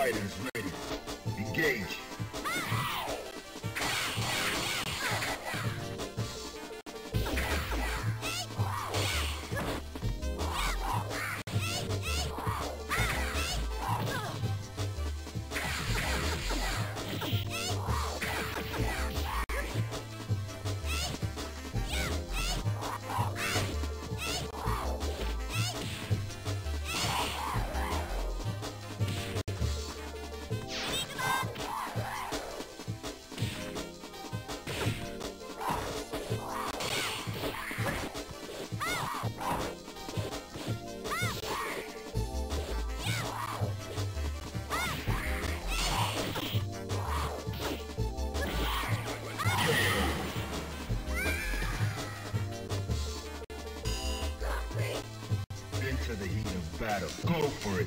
fighters ready. Engage. Into the heat of battle. Go for it.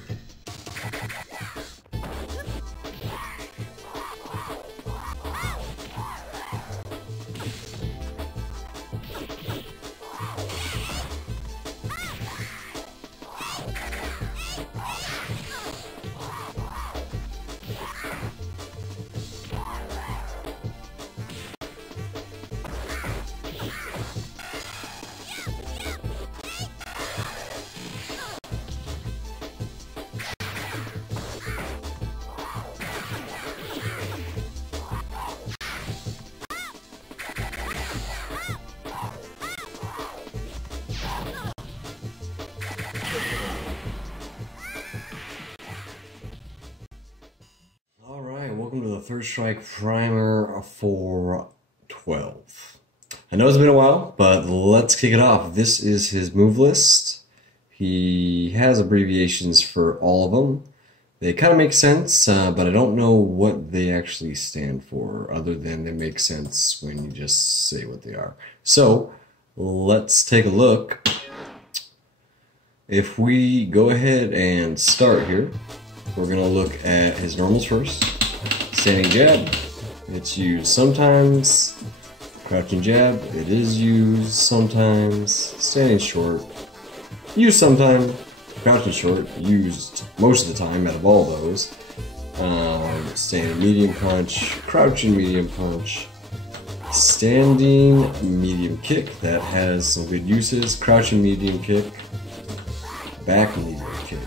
Welcome to the Third Strike primer for 12. I know it's been a while, but let's kick it off. This is his move list. He has abbreviations for all of them. They kind of make sense, but I don't know what they actually stand for, other than they make sense when you just say what they are. So, let's take a look. If we go ahead and start here, we're going to look at his normals first. Standing jab, it's used sometimes. Crouching jab, it is used sometimes. Standing short, used sometimes. Crouching short, used most of the time out of all those. Standing medium punch, crouching medium punch. Standing medium kick, that has some good uses. Crouching medium kick. Back medium kick.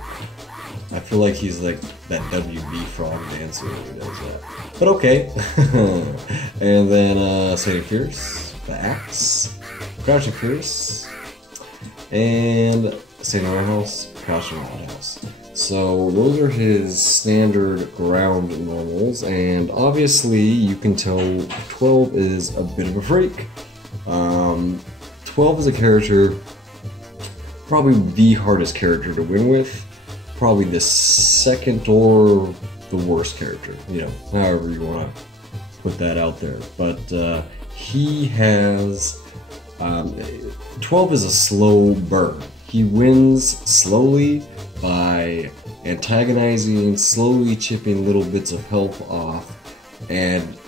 I feel like he's like that WB frog dancer when he does that. But okay. And then standing fierce, the axe, crouching fierce, and standing roundhouse, crouching roundhouse. So those are his standard ground normals, and obviously you can tell 12 is a bit of a freak. 12 is a character, probably the hardest character to win with. Probably the second or the worst character, you know, however you want to put that out there. But he has 12 is a slow burn. He wins slowly by antagonizing, slowly chipping little bits of health off, and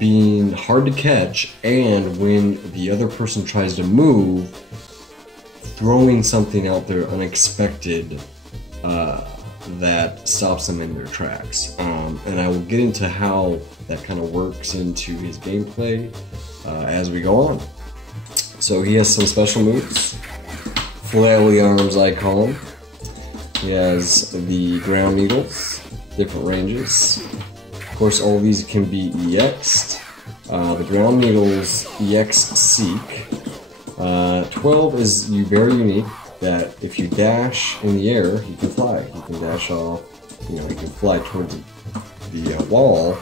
being hard to catch, and when the other person tries to move, throwing something out there unexpected that stops them in their tracks. And I will get into how that kind of works into his gameplay as we go on. So he has some special moves. Flaily arms, I call them. He has the ground needles, different ranges. Of course, all these can be EX'd. The ground needles EX Seek. 12 is very unique. That if you dash in the air, you can fly. You can dash off, you know, you can fly towards the wall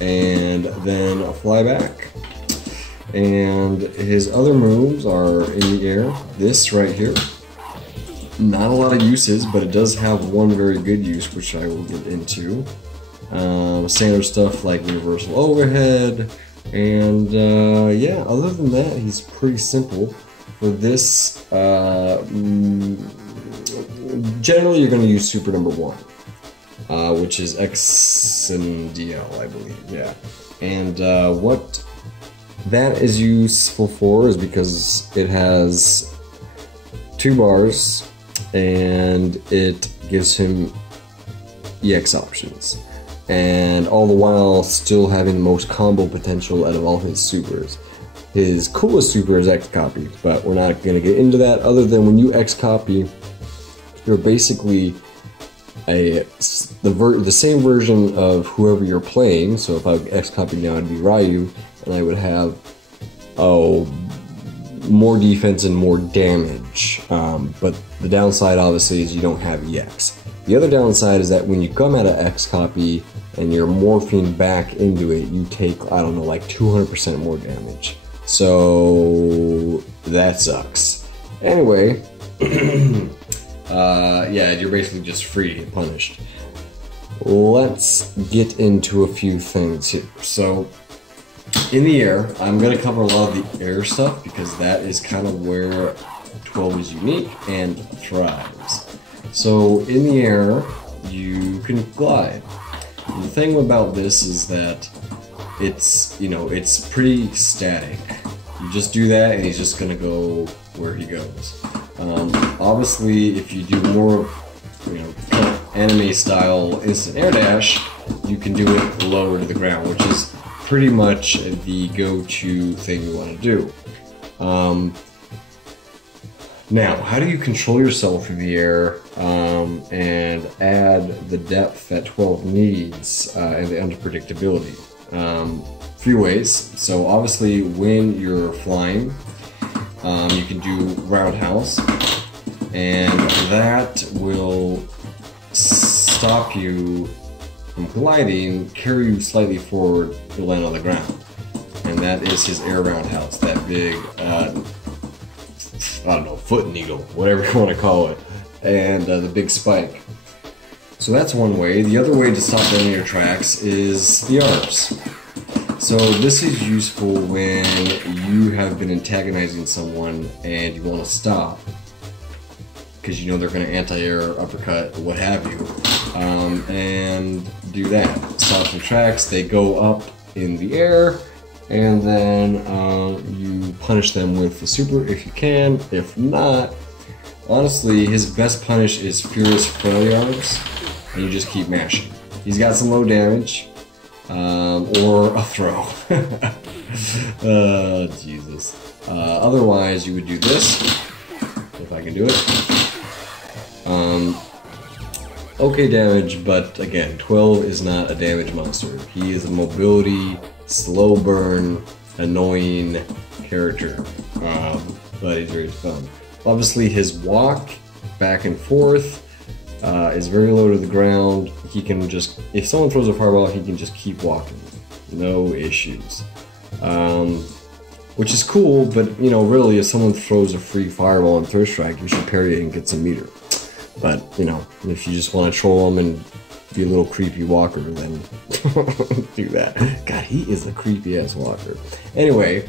and then fly back. And his other moves are in the air. This right here, not a lot of uses, but it does have one very good use, which I will get into. Standard stuff like universal overhead, and yeah, other than that, he's pretty simple. For this, generally you're going to use super number 1, which is X and DL, I believe, yeah. And what that is useful for is because it has 2 bars, and it gives him EX options, and all the while still having the most combo potential out of all his supers. His coolest super is X copy, but we're not going to get into that, other than when you X copy, you're basically the same version of whoever you're playing. So if I X copy now, I'd be Ryu, and I would have more defense and more damage. But the downside obviously is you don't have EX. The other downside is that when you come out of X copy and you're morphing back into it, you take, I don't know, like 200% more damage. So that sucks. Anyway, yeah, you're basically just free to get punished. Let's get into a few things here. So, in the air, I'm going to cover a lot of the air stuff because that is kind of where 12 is unique and thrives. So, in the air, you can glide. And the thing about this is that it's, it's pretty static. You just do that and he's just going to go where he goes. Obviously, if you do more, anime style instant air dash, you can do it lower to the ground, which is pretty much the go-to thing you want to do. Now, how do you control yourself in the air and add the depth that 12 needs and the unpredictability? Few ways. So obviously, when you're flying, you can do roundhouse, and that will stop you from gliding, carry you slightly forward, you'll land on the ground. And that is his air roundhouse, that big, I don't know, foot needle, whatever you want to call it, and the big spike. So that's one way. The other way to stop them in your tracks is the arms. So this is useful when you have been antagonizing someone and you want to stop, because you know they're going to anti-air, uppercut, what have you, and do that. Stop your tracks, they go up in the air, and then you punish them with the super if you can. If not, honestly, his best punish is Furious Fairly Arms, and you just keep mashing. He's got some low damage, or a throw. Jesus. Otherwise, you would do this, if I can do it. Okay damage, but again, 12 is not a damage monster. He is a mobility, slow burn, annoying character, but he's very fun. Obviously, his walk back and forth is very low to the ground. He can just, if someone throws a fireball, he can just keep walking, no issues. Which is cool, but really, if someone throws a free fireball on Thirst Strike, you should parry it and get some meter. But, if you just want to troll him and be a little creepy walker, then do that. God, he is a creepy-ass walker. Anyway,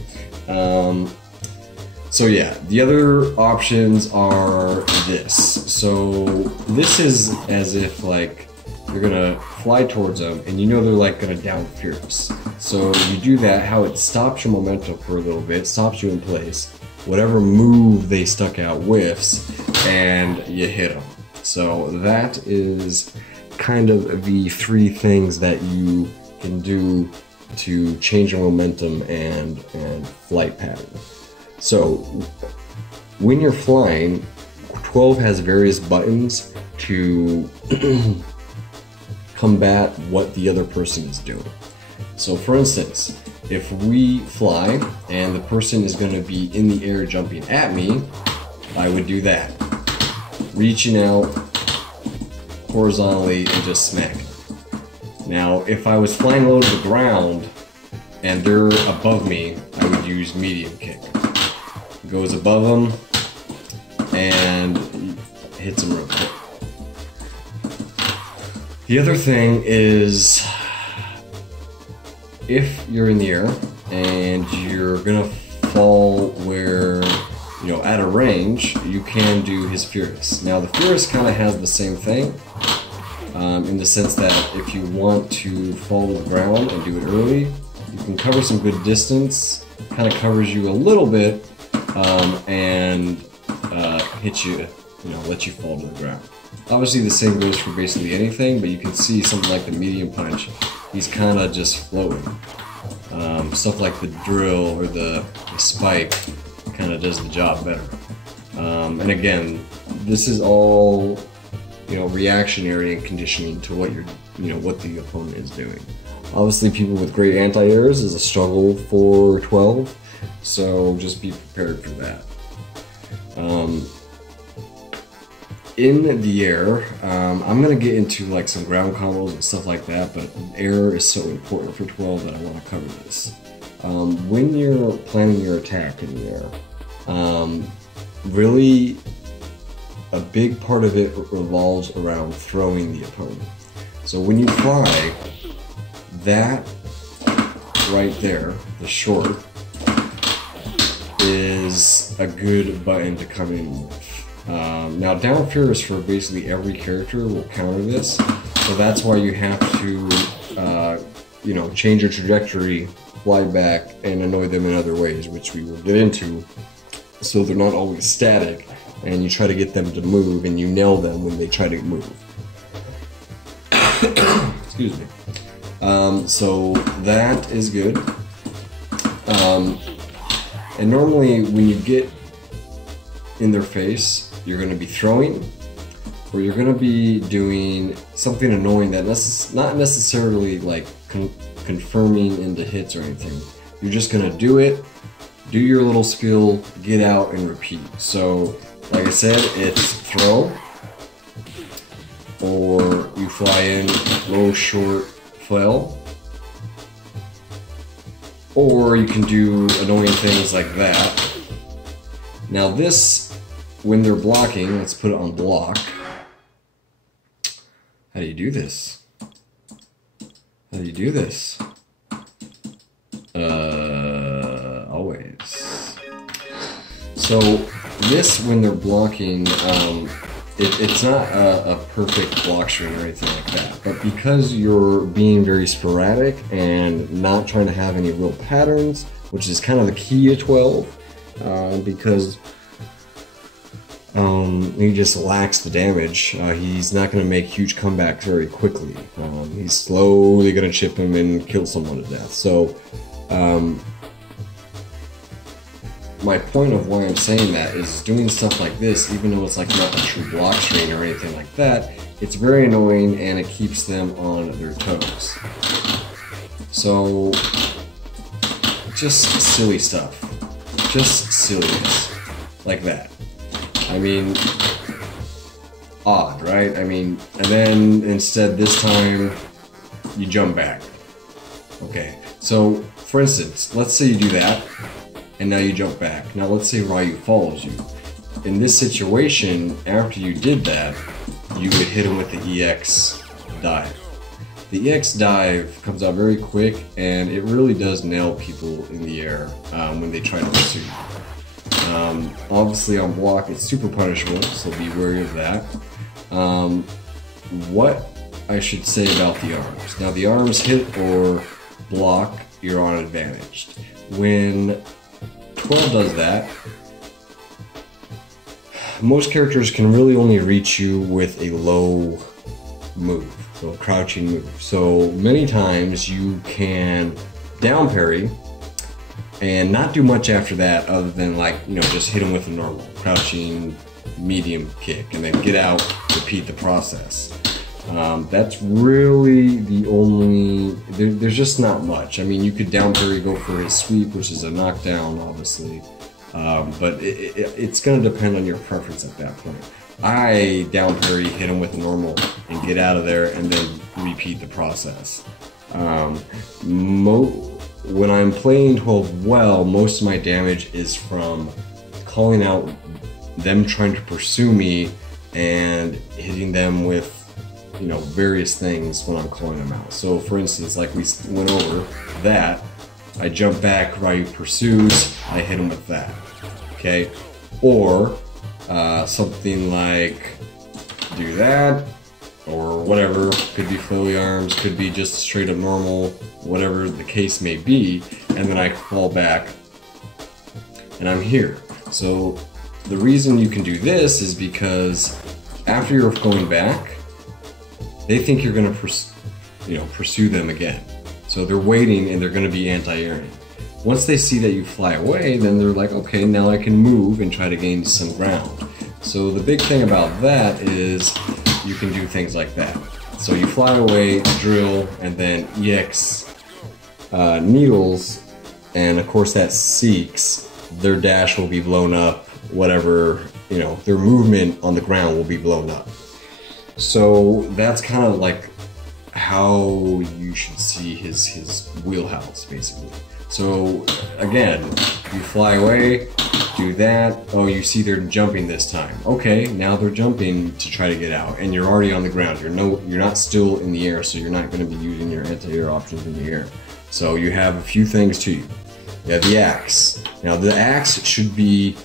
so yeah, the other options are this. So this is as if, like, you're gonna fly towards them, and they're like gonna down Furious. So you do that, how it stops your momentum for a little bit, stops you in place. Whatever move they stuck out whiffs, and you hit them. So that is kind of the three things that you can do to change your momentum and flight pattern. So when you're flying, 12 has various buttons to combat what the other person is doing. So for instance, if we fly and the person is going to be in the air jumping at me, I would do that. Reaching out horizontally and just smack it. Now, if I was flying low to the ground and they're above me, I would use medium kick. Goes above them and hits them real quick. The other thing is, if you're in the air and you're gonna fall where, at a range, you can do his Furious. Now the Furious kind of has the same thing, in the sense that if you want to fall to the ground and do it early, you can cover some good distance, kind of covers you a little bit, and hit you let you fall to the ground. Obviously the same goes for basically anything, but you can see something like the medium punch, he's kind of just floating. Stuff like the drill or the spike kind of does the job better. And again, this is all reactionary and conditioning to what what the opponent is doing. Obviously, people with great anti-airs is a struggle for 12, so just be prepared for that. In the air, I'm gonna get into like some ground combos and stuff like that, but air is so important for 12 that I want to cover this. When you're planning your attack in the air, really a big part of it revolves around throwing the opponent. So when you fly, that right there, the short, is a good button to come in with. Now down fear is for basically every character will counter this, so that's why you have to change your trajectory, fly back, and annoy them in other ways, which we will get into, so they're not always static, and you try to get them to move, and you nail them when they try to move. Excuse me. So that is good. And normally when you get in their face, you're going to be throwing, or you're going to be doing something annoying that not necessarily like confirming into hits or anything. You're just going to do it, do your little skill, get out, and repeat. So like I said, it's throw, or you fly in, low, short, flail, or you can do annoying things like that. Now this, when they're blocking, let's put it on block. How do you do this? How do you do this? Always. So this, when they're blocking, it's not a perfect block string or anything like that, but because you're being very sporadic and not trying to have any real patterns, which is kind of the key to 12, because he just lacks the damage. He's not going to make huge comebacks very quickly. He's slowly going to chip him and kill someone to death. So my point of why I'm saying that is doing stuff like this, even though it's like not a true block string or anything like that, it's very annoying and it keeps them on their toes. So just silly stuff. Just silliness. Like that. I mean, odd, right? I mean, and then instead this time you jump back. Okay, so for instance, let's say you do that, and now you jump back. Now let's say Ryu follows you. In this situation, after you did that, you would hit him with the EX dive. The EX dive comes out very quick, and it really does nail people in the air when they try to pursue you. Obviously on block it's super punishable, so be wary of that. What I should say about the arms. Now the arms hit or block, you're on advantaged. When 12 does that, most characters can really only reach you with a low move, so a crouching move. So many times you can down parry and not do much after that other than just hit him with a normal crouching medium kick and then get out, repeat the process. That's really the only, there's just not much. I mean, you could down parry, go for his sweep, which is a knockdown obviously, but it's going to depend on your preference at that point. I down parry, hit him with normal and get out of there and then repeat the process. When I'm playing 12 well, most of my damage is from calling out them trying to pursue me and hitting them with various things when I'm calling them out. So for instance, like we went over that, I jump back, Ryu pursues, I hit him with that, okay? Or something like do that, or whatever, could be flowy arms, could be just straight up normal, whatever the case may be, and then I fall back and I'm here. So the reason you can do this is because after you're going back, they think you're going to pursue them again. So they're waiting and they're going to be anti-airing. Once they see that you fly away, then they're like, okay, now I can move and try to gain some ground. So the big thing about that is you can do things like that. So you fly away, drill, and then EX needles, and of course that seeks, their dash will be blown up, whatever, their movement on the ground will be blown up. So that's kind of like how you should see his wheelhouse, basically. So again, you fly away, do that. Oh, you see they're jumping this time. Okay, now they're jumping to try to get out, and you're already on the ground. You're not still in the air, so you're not going to be using your anti-air options in the air. So you have a few things to you. You have the axe. Now the axe should be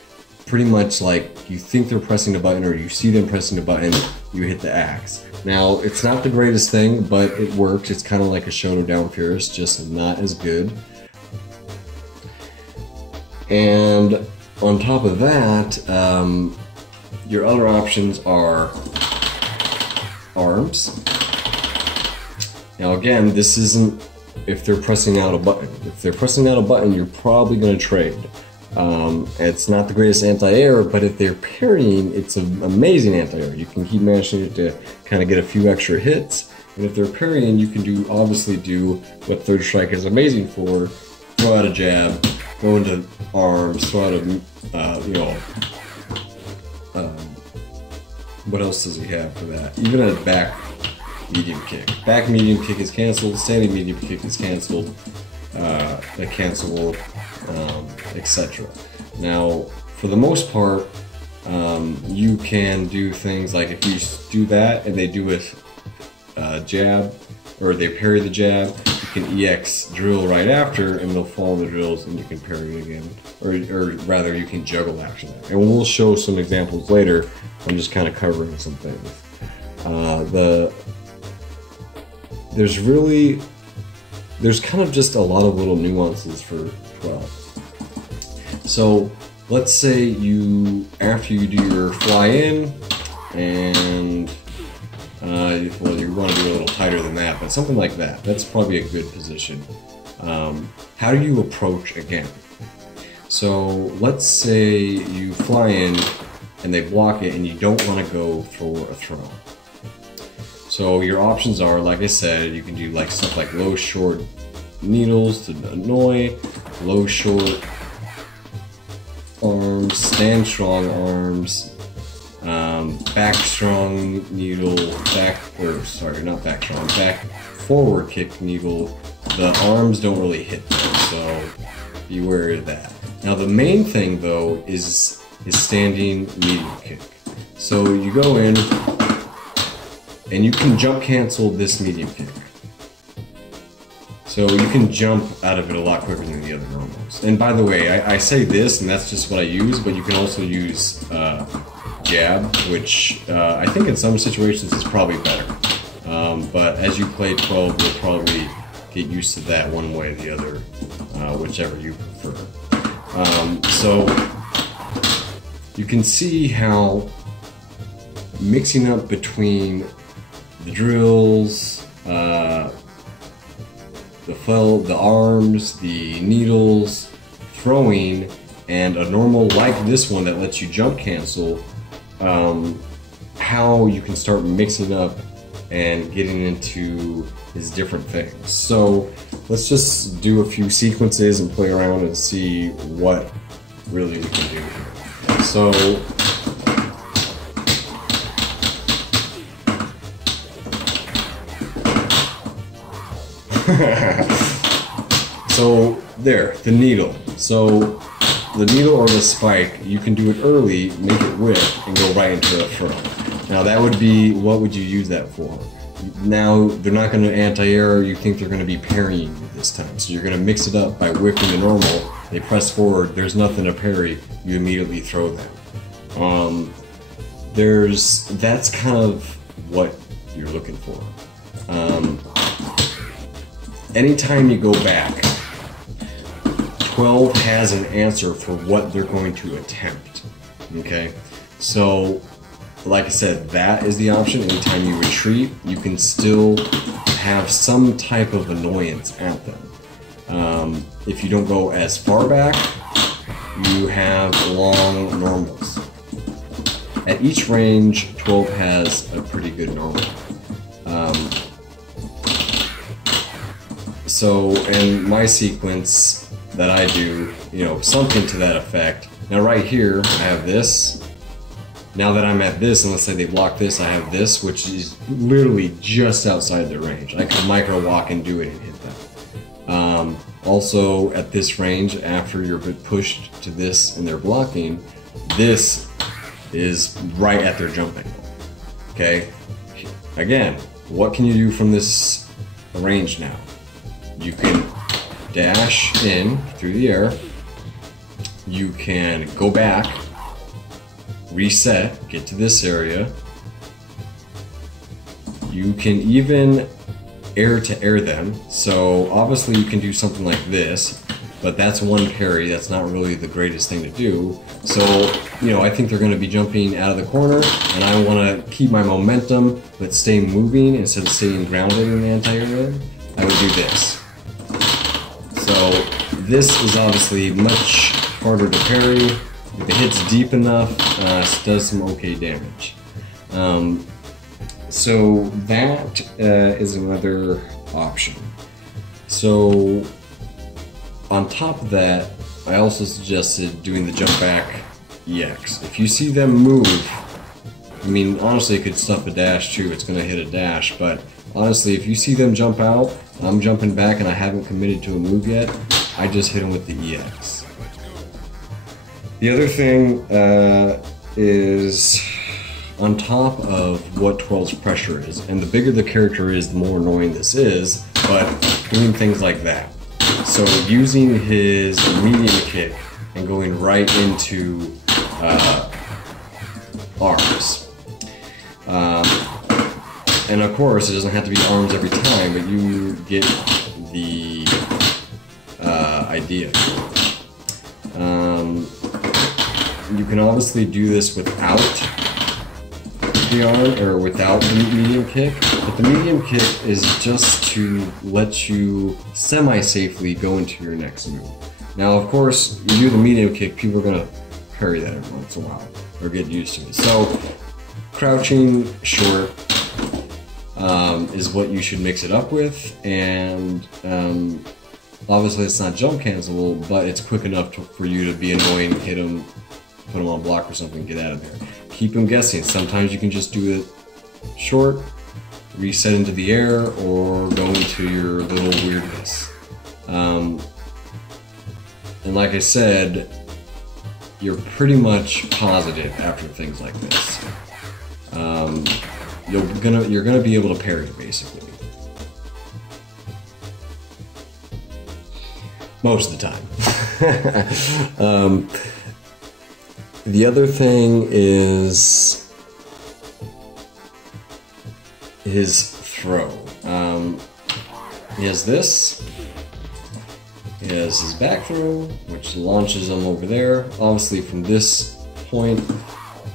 pretty much like you think they're pressing the button, or you see them pressing the button, you hit the axe. Now it's not the greatest thing, but it works. It's kind of like a Shoto down Fierce, just not as good. And on top of that, your other options are arms. Now again, this isn't if they're pressing out a button. If they're pressing out a button, you're probably going to trade. It's not the greatest anti-air, but if they're parrying, it's an amazing anti-air. You can keep mashing it to kind of get a few extra hits. And if they're parrying, you can obviously do what Third Strike is amazing for: throw out a jab, go into arms, throw out a, what else does he have for that? Even a back medium kick. Back medium kick is canceled, standing medium kick is canceled, cancelable, etc. Now, for the most part, you can do things like if you do that and they do a jab, or they parry the jab, you can EX drill right after and they'll follow the drills and you can parry again. Or rather, you can juggle action. And we'll show some examples later. I'm just kind of covering some things. There's kind of just a lot of little nuances for 12. So let's say after you do your fly in, and well, you want to do a little tighter than that, but something like that. That's probably a good position. How do you approach again? So let's say you fly in and they block it and you don't want to go for a throw. So your options are, like I said, you can do like stuff like low short needles to annoy, low short arms, stand strong arms, back strong needle, back forward kick needle. The arms don't really hit them, so beware of that. Now the main thing though is standing medium kick. So you go in and you can jump cancel this medium kick. So you can jump out of it a lot quicker than the other normals. And by the way, I say this and that's just what I use, but you can also use jab, which I think in some situations is probably better. But as you play 12, you'll probably get used to that one way or the other, whichever you prefer. So you can see how mixing up between the drills, the arms, the needles, throwing, and a normal like this one that lets you jump cancel, how you can start mixing up and getting into his different things. So let's just do a few sequences and play around and see what really we can do here. So so there, the needle. So the needle or the spike, you can do it early, make it whip, and go right into the throw. Now that would be, what would you use that for? Now they're not going to anti-air, you think they're going to be parrying this time. So you're going to mix it up by whipping the normal, they press forward, there's nothing to parry, you immediately throw them. That's kind of what you're looking for. Anytime you go back, 12 has an answer for what they're going to attempt. Okay, so like I said, that is the option. Anytime you retreat, you can still have some type of annoyance at them. If you don't go as far back, you have long normals. At each range, 12 has a pretty good normal. So in my sequence that I do, you know, something to that effect. Now right here, I have this. Now that I'm at this, and let's say they block this, I have this, which is literally just outside their range. I could micro walk and do it and hit them. Also, at this range, after you're pushed to this and they're blocking, this is right at their jump angle. Okay? Again, what can you do from this range now? You can dash in through the air. You can go back, reset, get to this area. You can even air to air them. So obviously you can do something like this, but that's one parry. That's not really the greatest thing to do. So, you know, I think they're going to be jumping out of the corner, and I want to keep my momentum, but stay moving instead of staying grounded in the anti-air. I would do this. So this is obviously much harder to parry. If it hits deep enough, it does some okay damage. So that is another option. So on top of that, I also suggested doing the jump back EX. If you see them move, I mean, honestly, it could stuff a dash too. It's going to hit a dash, but honestly, if you see them jump out, I'm jumping back and I haven't committed to a move yet, I just hit them with the EX. The other thing is on top of what 12's pressure is, and the bigger the character is, the more annoying this is, but doing things like that. So using his medium kick and going right into arms. And of course, it doesn't have to be arms every time, but you get the idea. You can obviously do this without the arm, or without the medium kick, but the medium kick is just to let you semi-safely go into your next move. Now, of course, you do the medium kick, people are going to parry that every once in a while, or get used to it. So, crouching short is what you should mix it up with, and obviously it's not jump cancelable, but it's quick enough for you to be annoying, hit them, put them on block or something, get out of there. Keep them guessing. Sometimes you can just do it short, reset into the air, or go into your little weirdness. And like I said, you're pretty much positive after things like this. You're gonna be able to parry basically. Most of the time. The other thing is his throw. He has this. He has his back throw, which launches him over there. Obviously, from this point,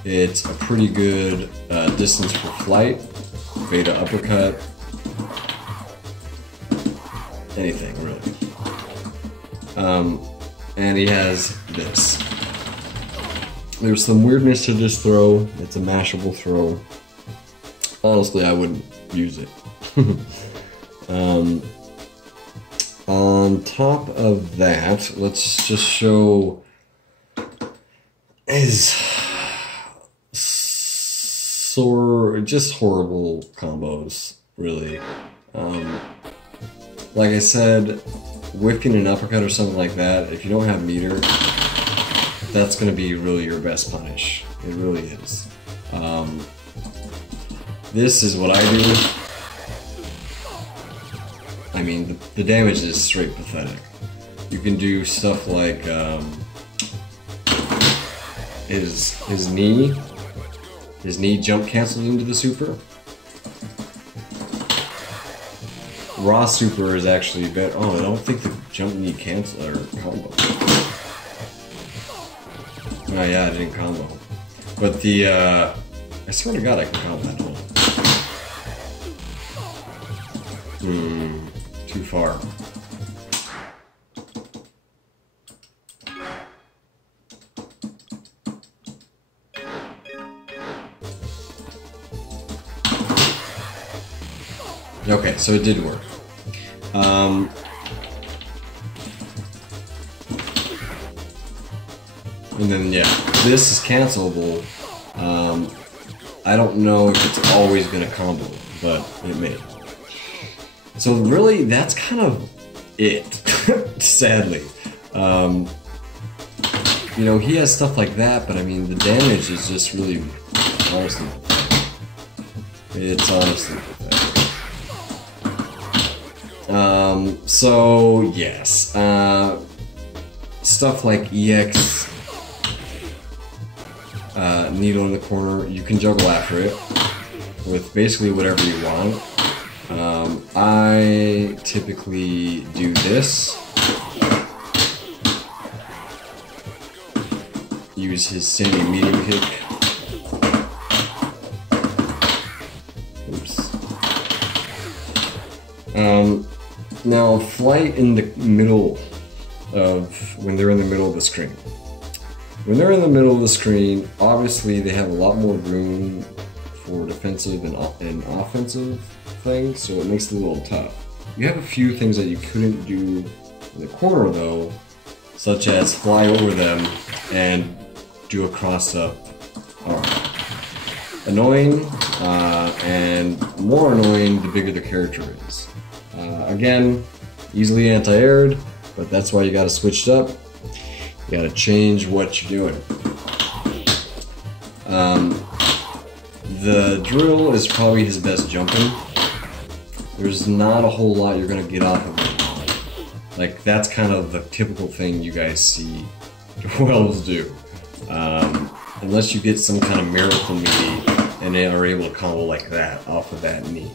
it's a pretty good distance for flight. Beta uppercut. Anything, really. And he has this. There's some weirdness to this throw. It's a mashable throw. Honestly, I wouldn't use it. On top of that, let's just show his just horrible combos, really. Like I said, whipping an uppercut or something like that, if you don't have meter, that's going to be really your best punish. It really is. This is what I do. I mean, the damage is straight pathetic. You can do stuff like his knee jump canceled into the super. Raw super is actually better. Oh, I don't think the jump knee cancel or combo. Oh yeah, I didn't combo. But the, I swear to God I can combo that one. Too far. Okay, so it did work. And then, yeah, this is cancelable. I don't know if it's always gonna combo, but it may. So really, that's kind of it, sadly. You know, he has stuff like that, but I mean, the damage is just really, honestly, it's honestly pathetic. So yes, stuff like EX, needle in the corner, you can juggle after it with basically whatever you want. I typically do this. Use his standing medium kick. Oops. Now flight in the middle of, when they're in the middle of the screen. When they're in the middle of the screen, obviously they have a lot more room for defensive and offensive things, so it makes it a little tough. You have a few things that you couldn't do in the corner though, such as fly over them and do a cross-up arm. Annoying, and more annoying the bigger the character is. Again, easily anti-aired, but that's why you gotta switch it up. You gotta change what you're doing. The drill is probably his best jumping. There's not a whole lot you're gonna get off of it. Like, that's kind of the typical thing you guys see 12s do. Unless you get some kind of miracle knee and they are able to combo like that off of that knee.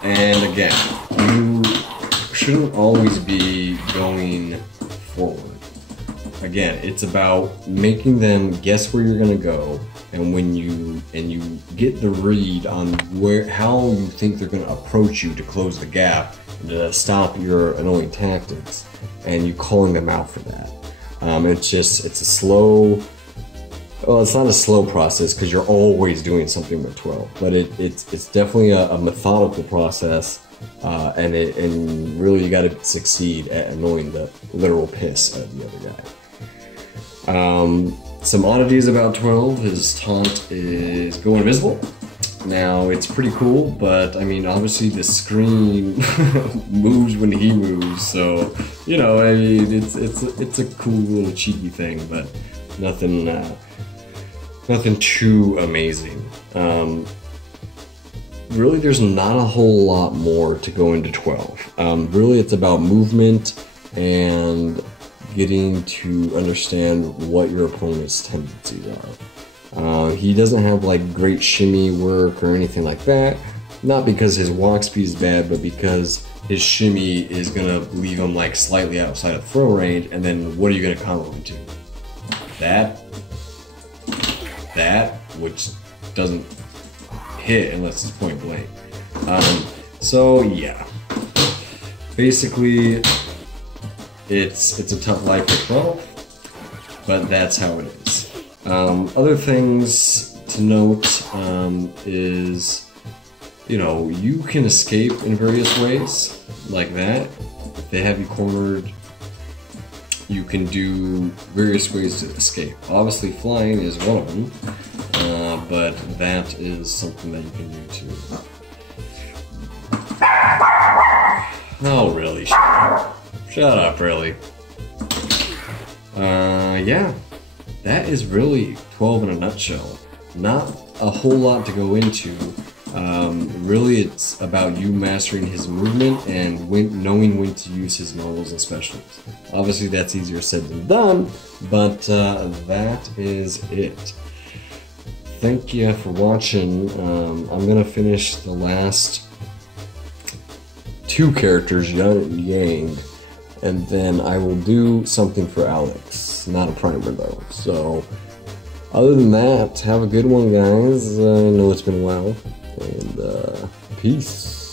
And again, you shouldn't always be going forward. Again, it's about making them guess where you're gonna go, and when you get the read on how you think they're gonna approach you to close the gap and to stop your annoying tactics, and you calling them out for that. It's a slow. Well, it's not a slow process because you're always doing something with 12, but it's definitely a methodical process, and really you got to succeed at annoying the literal piss out of the other guy. Some oddities about 12, his taunt is go invisible. Now it's pretty cool, but I mean obviously the screen moves when he moves, so you know, I mean it's a cool little cheeky thing, but nothing too amazing. Really, there's not a whole lot more to go into 12. Really, it's about movement and getting to understand what your opponent's tendencies are. He doesn't have like great shimmy work or anything like that. Not because his walk speed is bad, but because his shimmy is gonna leave him like slightly outside of throw range, and then what are you gonna combo into? That, which doesn't hit unless it's point blank. So yeah, basically it's a tough life for 12, but that's how it is. Other things to note is, you know, you can escape in various ways like that. If they have you cornered, you can do various ways to escape. Obviously flying is one of them, but that is something that you can do too. Oh really, shut up. Shut up, really. Yeah, that is really 12 in a nutshell. Not a whole lot to go into. Really, it's about you mastering his movement and knowing when to use his normals and specials. Obviously, that's easier said than done, but that is it. Thank you for watching. I'm gonna finish the last two characters, Yun and Yang, and then I will do something for Alex. not a primer though. So other than that, have a good one, guys. I know it's been a while, and peace.